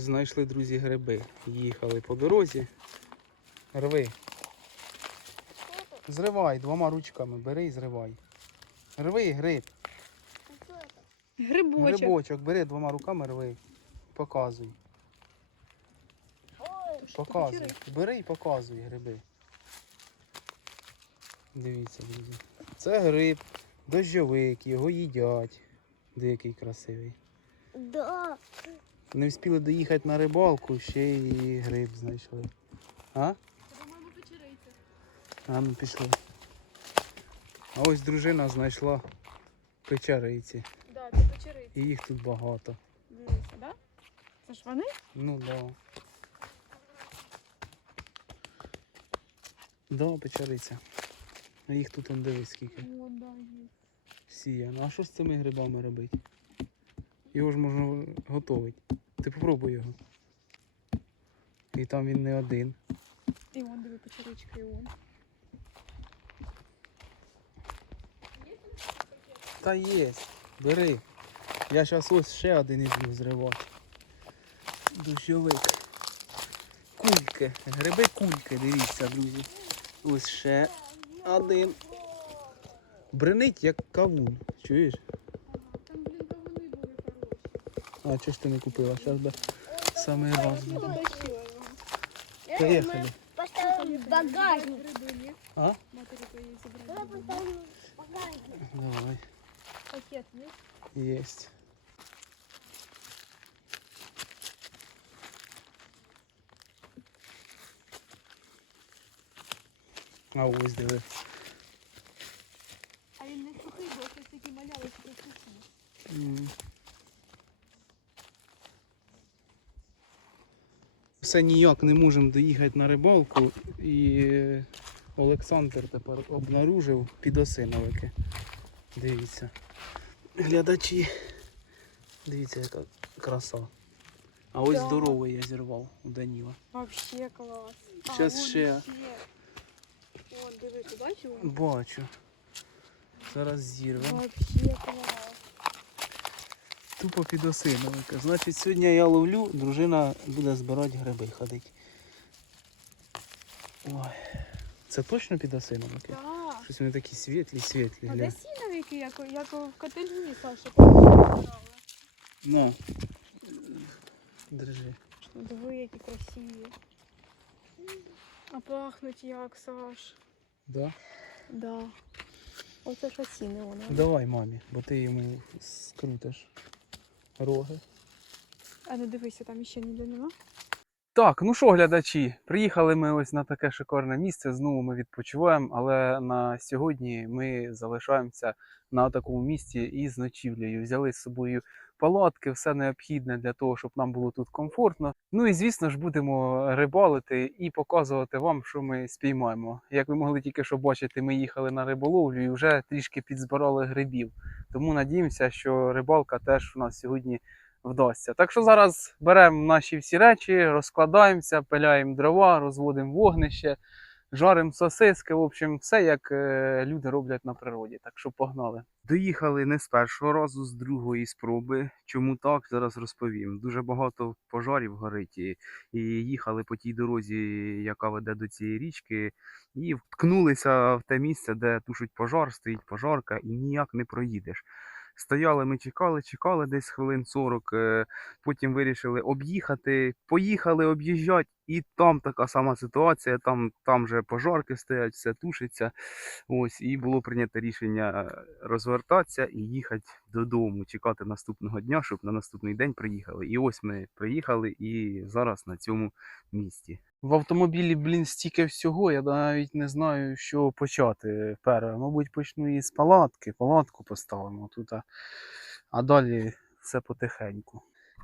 Знайшли, друзі, гриби. Їхали по дорозі. Рви. Зривай двома ручками, бери і зривай. Рви гриб. Грибочок. Грибочок, бери двома руками, рви. Показуй. Показуй. Бери і показуй гриби. Дивіться, друзі. Це гриб, дощовик, його їдять. Дикий красивий. Да. Не встигли доїхати на рибалку, ще й гриб знайшли. А? По-моєму, печериця. А ну пішли. А ось дружина знайшла печериці. Да, це печериця. І їх тут багато. Дивися, да? Це ж вони? Ну да. Да, печериця. А їх тут он дивись скільки. О, да, є. Сіяно. А що з цими грибами робити? Його ж можна готувати. Ти попробуй його. І там він не один. І он, диви, печеричка, і он. Та є. Бери. Я зараз ось ще один із них зривати. Дощовик. Кульки. Гриби кульки, дивіться, друзі. Ось ще один. Бренить як кавун. Чуєш? Там, блін, та вони були хороші. А чого ж ти не купила? Зараз би самий раз. Поїхали. Поставим багажник. А? Давай поставим багажник. Давай. Пакет є? Єсть. А ось диви. А він не сухий, бо щось такі малявочки. Все ніяк не можемо доїхати на рибалку і Олександр тепер обнаружив підосиновики. Дивіться. Глядачі. Дивіться, яка краса. А ось Да. здоровий я зірвав у Даніла. Вообще клас. Вон ще. Вон, диви, ти бачив? Бачу. Зараз зірвемо. Вообще клас. Тупо підосиновика. Значить, сьогодні я ловлю, дружина буде збирати гриби ходить. Ой. Це точно підосиновики? Так. Щось вони такі світлі, світлі. А де сіновики, як, як в котельні, Саша, побирали? На. Держи. Диви, які красиві. А пахнуть як, Саш. Да? Да. Оце ж осіни вона. Давай мамі, бо ти йому скрутиш роги. А не дивися, там ще ніде нема. Так, ну що, глядачі, приїхали ми ось на таке шикарне місце. Знову ми відпочиваємо, але на сьогодні ми залишаємося на такому місці із ночівлею. Взяли з собою палатки, все необхідне для того, щоб нам було тут комфортно. Ну і звісно ж будемо рибалити і показувати вам, що ми спіймаємо. Як ви могли тільки що бачити, ми їхали на риболовлю і вже трішки підзбирали грибів. Тому надіємося, що рибалка теж у нас сьогодні вдасться. Так що зараз беремо наші всі речі, розкладаємося, пиляємо дрова, розводимо вогнище, жаримо сосиски. В общем, все як е, люди роблять на природі. Так що погнали. Доїхали не з першого разу, з другої спроби. Чому так? Зараз розповім. Дуже багато пожарів горить і, їхали по тій дорозі, яка веде до цієї річки, і вткнулися в те місце, де тушить пожар, стоїть пожарка, і ніяк не проїдеш. Стояли, ми чекали, чекали десь хвилин 40, е, потім вирішили об'їхати, поїхали об'їжджати, і там така сама ситуація, там, там же пожарки стоять, все тушиться. Ось, і було прийнято рішення е, розвертатися і їхати додому, чекати наступного дня, щоб на наступний день приїхали. І ось ми приїхали і зараз на цьому місці. В автомобілі, блін, стільки всього, я навіть не знаю, що почати. Перше, мабуть, почну із палатки. Палатку поставимо тут, а, а далі все потихеньку.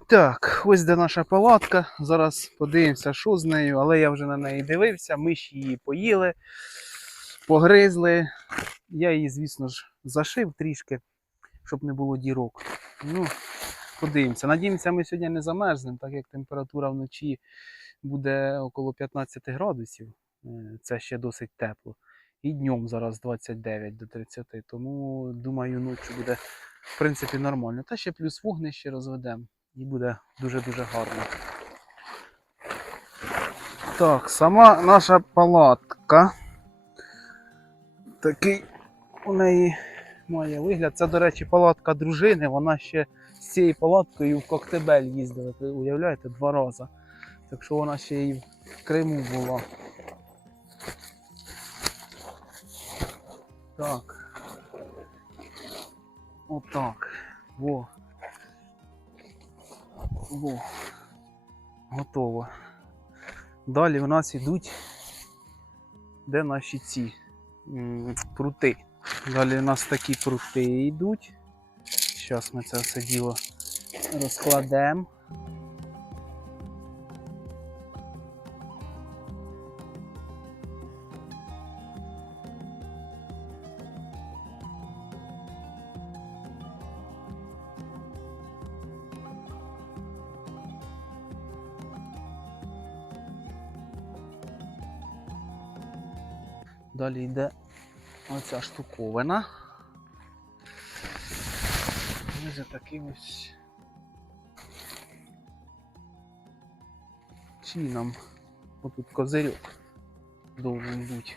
Так, ось де наша палатка. Зараз подивимося, що з нею, але я вже на неї дивився. Ми ж її поїли, погризли. Я її, звісно ж, зашив трішки, щоб не було дірок. Ну, подивимося. Надіємося, ми сьогодні не замерзнемо, так як температура вночі буде около 15 градусів. Е, Це ще досить тепло. І днем зараз 29 до 30. Тому думаю, ночі буде в принципі нормально. Та ще плюс вогнище розведемо і буде дуже-дуже гарно. Так, сама наша палатка. Такий у неї має вигляд. Це, до речі, палатка дружини. Вона ще з цією палаткою в Коктебель їздила. Уявляєте, два рази. Так що вона ще і в Криму була. Так. Отак. Во. Во. Готово. Далі у нас йдуть де наші ці прути. Далі у нас такі прути йдуть. Зараз ми це все діло розкладемо. Далі йде оця штуковина. І за таким ось чином. Отут козирьок должен бути.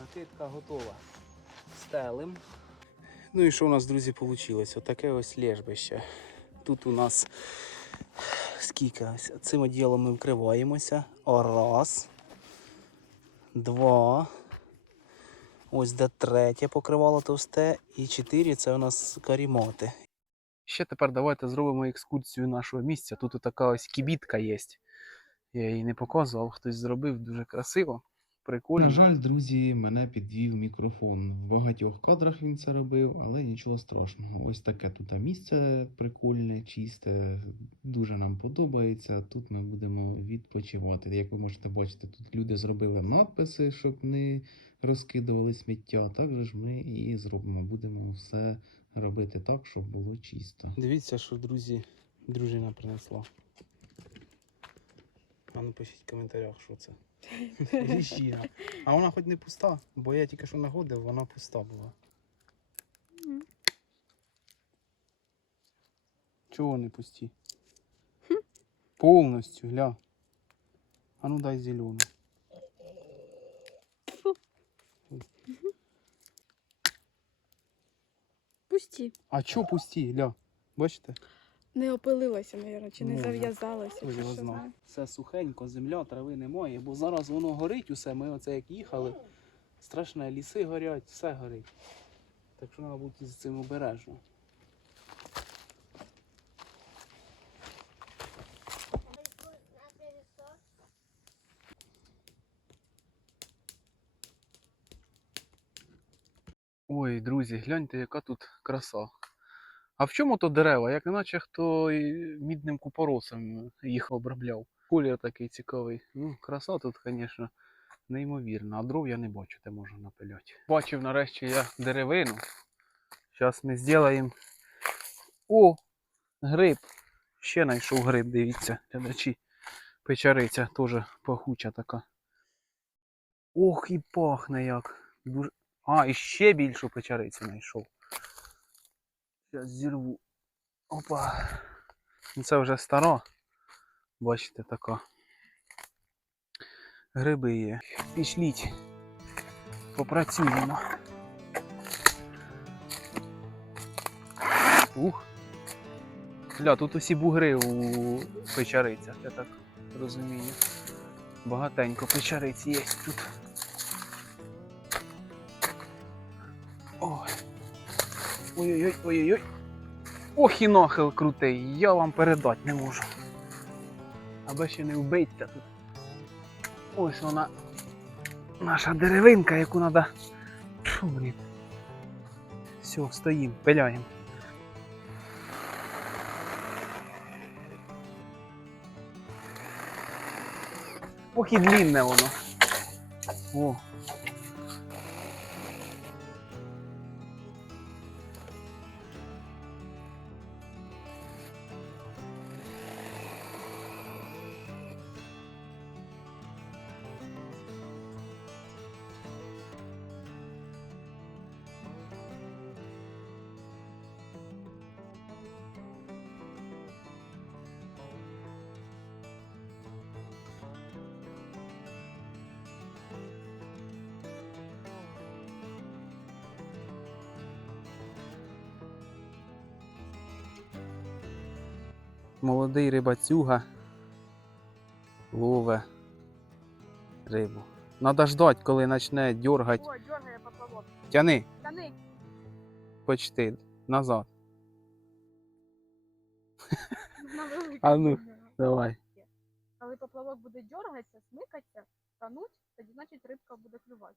Накидка готова. Стелим. Ну і що у нас, друзі, вийшло? Отаке ось лежбище. Тут у нас скільки ось цим одіялом ми вкриваємося. Раз. Два. Ось де третє покривало товсте. І чотири це у нас карімоти. Ще тепер давайте зробимо екскурсію нашого місця. Тут така ось кібітка є. Я її не показував, хтось зробив дуже красиво. Прикольно. На жаль, друзі, мене підвів мікрофон. В багатьох кадрах він це робив, але нічого страшного. Ось таке тут місце прикольне, чисте, дуже нам подобається. Тут ми будемо відпочивати. Як ви можете бачити, тут люди зробили надписи, щоб не розкидували сміття. Також ж ми і зробимо. Будемо все робити так, щоб було чисто. Дивіться, що, друзі, дружина принесла. А ну пишіть в коментарях, що це. Ліщина. А вона хоч не пуста, бо я тільки що нагодив, вона пуста була. Чого не пусті? Повністю, гля. А ну дай зелену. Пусті. А чо пусті, гля? Бачите? Не опилилася, мабуть, чи не Може. зав'язалася. Хто чи його що знав. знає. Все сухенько, земля, трави немає, бо зараз воно горить усе. Ми оце як їхали. Страшне, ліси горять, все горить. Так що треба бути з цим обережно. Ой, друзі, гляньте, яка тут краса. А в чому то дерева? Як іначе хто мідним купоросом їх обробляв. Колір такий цікавий. Ну, краса тут, звісно, неймовірна. А дров я не бачу, де можна напиляти. Бачив нарешті я деревину. Зараз ми зробимо. О! Гриб. Ще знайшов гриб, дивіться, глядачі. Печариця теж пахуча така. Ох, і пахне як. Дуже... А, і ще більшу печарицю знайшов. Зараз зірву. Опа. Ну, Це вже стара. Бачите, така. Гриби є. Пішліть. Попрацюємо. Ух. Ля, тут усі бугри у печарицях, я так розумію. Багатенько печариць є тут. Ой. Ой-ой-ой, ой-ой-ой. Ох і нахил крутий, я вам передати не можу. Аби ще не вбиться тут. Ось вона. Наша деревинка, яку треба. Блін. Все, стоїмо, пиляємо. Ох і длінне воно. О. молодий рибацюга лове рибу. Надо ждать, коли почне дергати. О, дергає поплавок. Тяни, Тяни. почти, назад. На А ну. Давай. Коли поплавок буде дергатися, смикатися, тануть, тоді значить рибка буде клювати.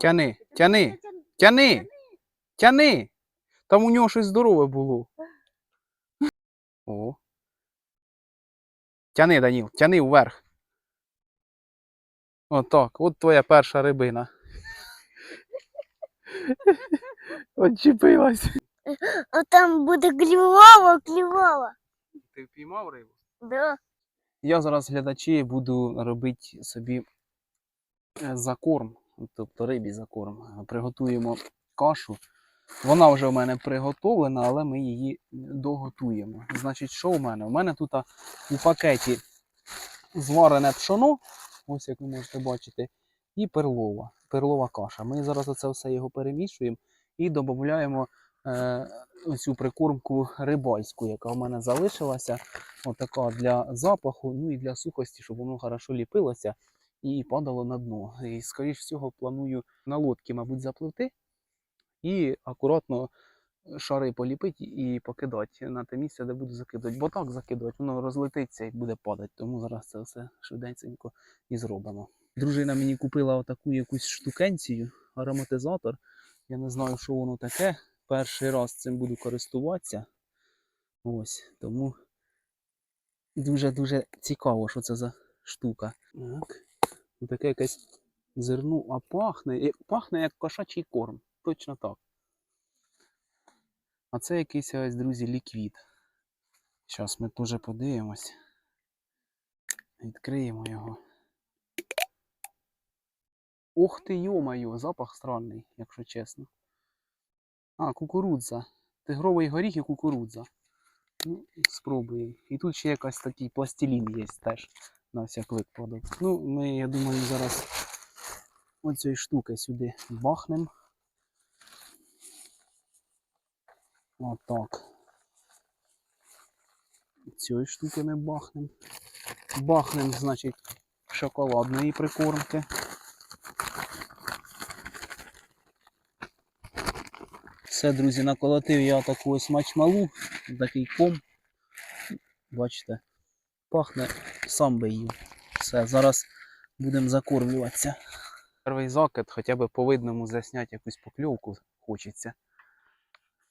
Тяни, тяни, тяни, тяни. Там у нього щось здорове було. О. Тяни, Даніл, тяни вверх. Отак, от твоя перша рибина. Отчепилась. А там буде клювало, клювало. Ти впіймав рибу? Да. Я зараз глядачі буду робити собі е, закорм, тобто рибі закорм. Приготуємо кашу. Вона вже в мене приготовлена, але ми її доготуємо. Значить, що у мене? У мене тут у пакеті зварене пшоно, ось як ви можете бачити, і перлова. Перлова каша. Ми зараз оце все його перемішуємо і додаємо е, цю прикормку рибальську, яка в мене залишилася. Отака для запаху, ну і для сухості, щоб воно хорошо ліпилося і падало на дно. І, скоріш всього, планую на лодці, мабуть, запливти і акуратно шари поліпити і покидати на те місце, де буду закидувати. Бо так закидувати, воно розлетиться і буде падати. Тому зараз це все швиденько і зробимо. Дружина мені купила отаку якусь штукенцію, ароматизатор. Я не знаю, що воно таке. Перший раз цим буду користуватися. Ось, тому дуже-дуже цікаво, що це за штука. Так. Таке якесь зерно, а пахне, пахне як кошачий корм. Точно так. А це якийсь ось, друзі, ліквід. Зараз ми теж подивимось. Відкриємо його. Ух ти, йомаю, запах странний, якщо чесно. А, кукурудза. Тигровий горіх і кукурудза. Ну, спробуємо. І тут ще якась такий пластилін є теж на всяк випадок. Ну, ми, я думаю, зараз оцієї штуки сюди бахнемо. Отак. Цієї штуки ми бахнемо. Бахнемо, значить, шоколадної прикормки. Все, друзі, наколотив я таку ось мачмалу, такий ком. Бачите, пахне сам би їв. Все, зараз будемо закормлюватися. Перший закид, хоча б по видному засняти якусь покльовку хочеться.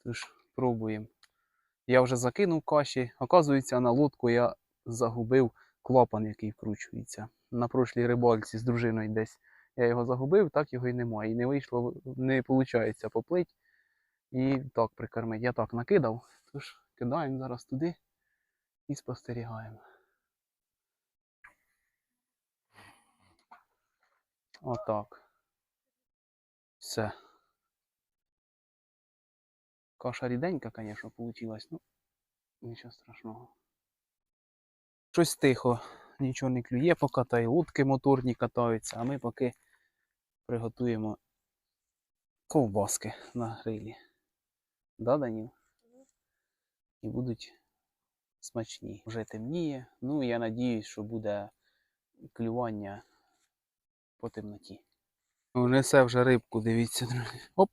Тож пробуємо. Я вже закинув каші. Оказується, на лодку я загубив клапан, який вкручується. На прошлій рибальці з дружиною десь я його загубив, так його і немає. І не вийшло, не виходить поплить і так прикормити. Я так накидав, тож кидаємо зараз туди і спостерігаємо. Отак. Все. Каша ріденька, звісно, получилась, ну нічого страшного. Щось тихо, нічого не клює, поки та й лодки моторні катаються, а ми поки приготуємо ковбаски на грилі. Да, Даніл? І будуть смачні. Вже темніє. Ну, я надіюсь, що буде клювання по темноті. Ну, Несе вже рибку, дивіться, друзі. Оп!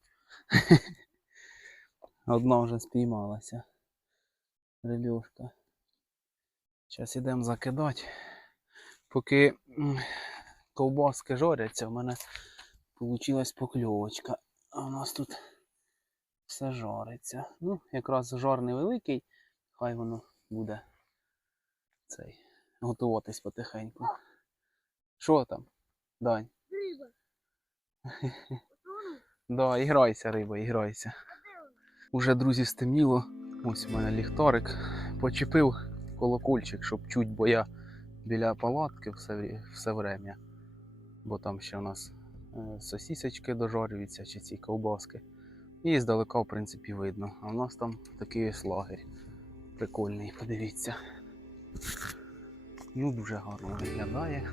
Одна вже спіймалася. Рибюшка. Зараз ідемо закидати. Поки ковбаски жаряться, у мене вийшла покльовочка. А у нас тут все жариться. Ну, якраз жар невеликий, хай воно буде цей, готуватись потихеньку. Що там? Дань? Риба. Да, іграйся, риба, іграйся. Уже, друзі, стемніло. Ось у мене ліхтарик. Почепив колокольчик, щоб чуть, бо я біля палатки все, все время. Бо там ще у нас е, сосісочки дожарюються, чи ці ковбаски. І здалека, в принципі, видно. А в нас там такий ось лагерь. Прикольний, подивіться. Ну, дуже гарно виглядає.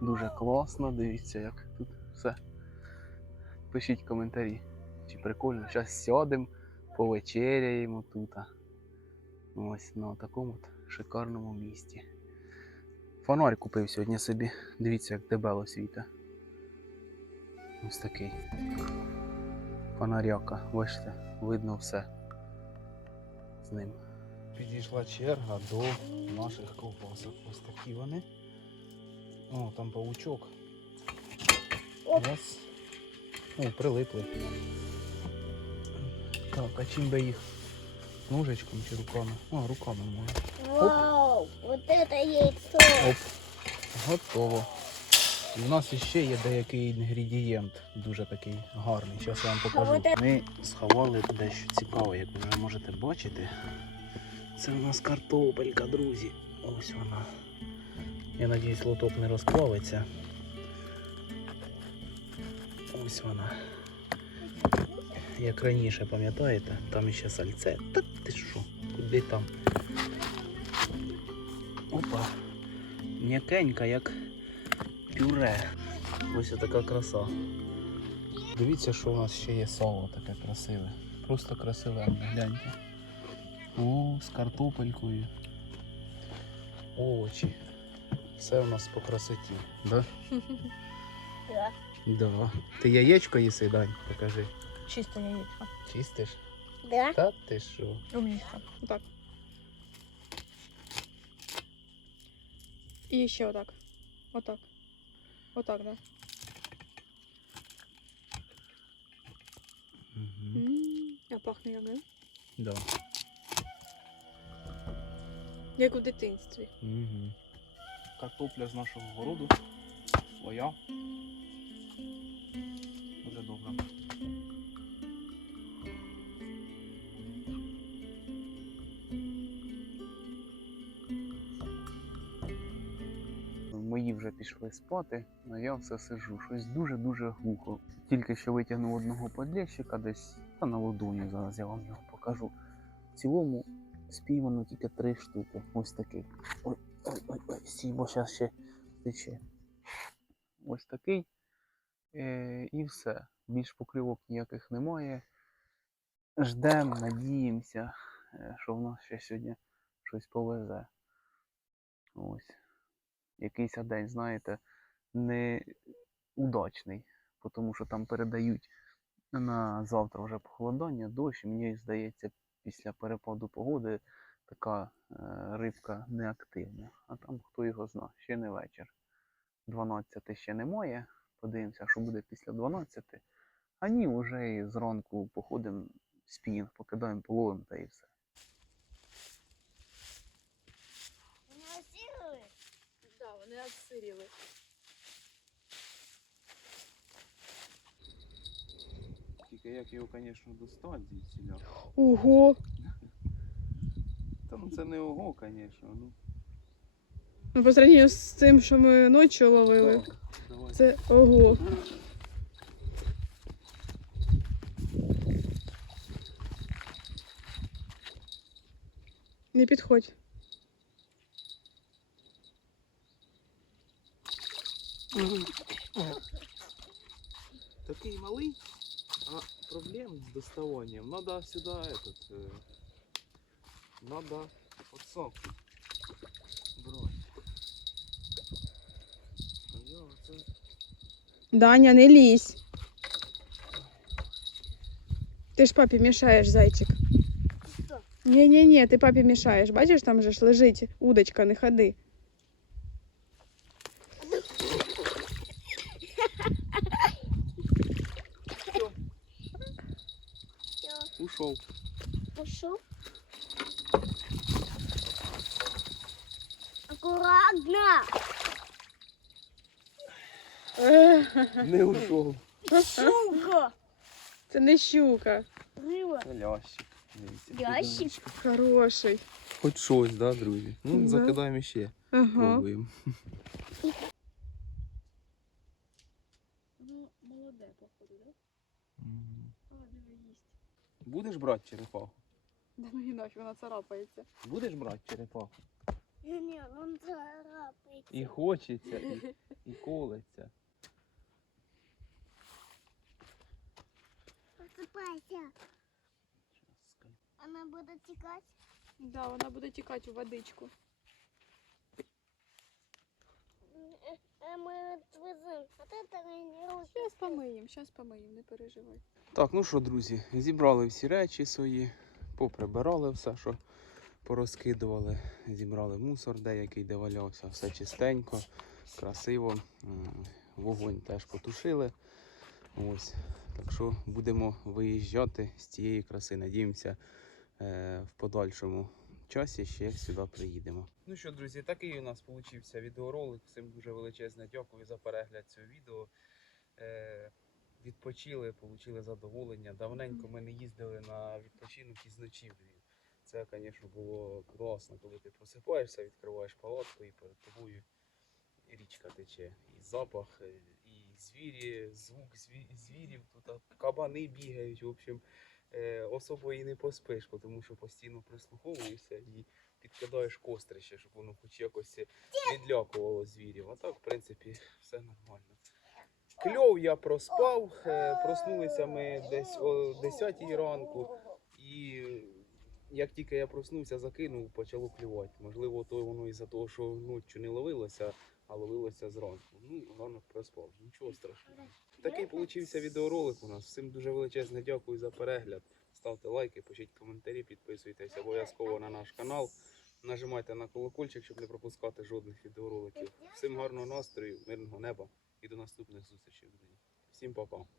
Дуже класно, дивіться, як тут все. Пишіть коментарі, чи прикольно. Зараз сядемо, повечеряємо тут. Ось на такому от шикарному місті. Фонарь купив сьогодні собі. Дивіться, як дебело світа. Ось такий. Фонаряка. Бачите, видно все з ним. Підійшла черга до наших ковбасок. Ось такі вони. О, там паучок. Раз. О, прилипли. Так, а чим би їх? Ножичком чи руками? О, руками можна. Вау, вот это яйцо. Оп. Готово. І в нас іще є деякий інгредієнт, дуже такий гарний. Зараз я вам покажу. Ми сховали дещо цікаве, як ви вже можете бачити. Це у нас картопелька, друзі. Ось вона. Я надіюсь, лоток не розплавиться. Ось вона. Як раніше, пам'ятаєте, там іще сальце. Та ти що? Куди там? Опа. М'якенька, як пюре. Ось така краса. Дивіться, що у нас ще є сало таке красиве. Просто красиве, гляньте. О, з картопелькою. Овочі. Все у нас по красоті. Да? Да. Да. Ти яєчко їси, Дань? Покажи. Чисто яєчко. Чистиш? Да? Та ти що? Умничка. Так. І ще отак. Отак. Отак, да. Угу. М, А пахне як, да? Да. Як у дитинстві. Угу. Картопля з нашого городу. Своя. Дуже добре. Мої вже пішли спати, а я все сижу. Щось дуже-дуже глухо. Тільки що витягнув одного подлещика десь та на ладоні. Зараз я вам його покажу. В цілому спіймано тільки три штуки. Ось такий. Ой, ой, ой, ой, стій, бо зараз ще тече. Ось такий. Е, і все. Більш покльовок ніяких немає. Ждемо, надіємося, е, що в нас ще сьогодні щось повезе. Ось. Якийсь день, знаєте, не удачний, тому що там передають на завтра вже похолодання, дощ. Мені здається, після перепаду погоди така е, рибка неактивна. А там хто його зна, ще не вечір. 12 ще немає. Подивимося, що буде після 12. А ні, вже і зранку походимо спінг, покидаємо половим та і все. Да, вони. Тільки як його, звісно, достати звідсіля. Ого! Та ну це не ого, звісно. Ну, Ну, по сравнению з тим, що ми ночі ловили, так, давай. це ого. Не підходь. Такий малий, а проблем з доставанням. Надо сюди этот, е, надо подсаку брати. А я оце Даня, не лізь. Ти ж папі мішаєш, зайчик. Що? Ні-ні-ні, ти папі мішаєш. Бачиш, там же ж лежить удочка, не ходи. ушов. Пошел. Аккуратно. Не ушов. Сука. Це не щука. Рыба. Це лящик. Дивіться, Лящик? Хороший. Хоч щось, да, друзі? Ну, Да. закидаємо ще. Ага. Пробуємо. Ну, молоде, походу, да? А, диви, їсть. Будеш брати черепаху? Да ну іначе вона царапається. Будеш брати черепаху? Ні, вона царапається. І хочеться, і, і колеться. Вона буде тікати. Так, Да, вона буде тікати у водичку. А это. Зараз помиємо, зараз помиємо, не переживай. Так, ну що, друзі, зібрали всі речі свої, поприбирали все, що порозкидували, зібрали мусор деякий, де валявся, все чистенько, красиво. Вогонь теж потушили. Ось. Так що будемо виїжджати з цієї краси. Надіємося, е, в подальшому часі ще сюди приїдемо. Ну що, друзі, такий у нас вийшов відеоролик. Всім дуже величезне дякую за перегляд цього відео. Е, відпочили, отримали задоволення. Давненько ми не їздили на відпочинок із ночівлею. Це, звісно, було класно, коли ти просипаєшся, відкриваєш палатку і перед тобою річка тече. І запах, е, і звірі, звук звірів, тут кабани бігають. В общем, особо і не поспиш, тому що постійно прислуховуєшся і підкидаєш кострище, щоб воно хоч якось відлякувало звірів. А так, в принципі, все нормально. Кльов я проспав, е, проснулися ми десь о 10 ранку, і як тільки я проснувся, закинув, почало клювати. Можливо, то воно із-за того, що ночі не ловилося, а ловилося зранку. Ну, гарно проспав, нічого страшного. Такий получився відеоролик у нас. Всім дуже величезне дякую за перегляд. Ставте лайки, пишіть коментарі, підписуйтесь обов'язково на наш канал. Нажимайте на колокольчик, щоб не пропускати жодних відеороликів. Всім гарного настрою, мирного неба і до наступних зустрічей. Всім па-па.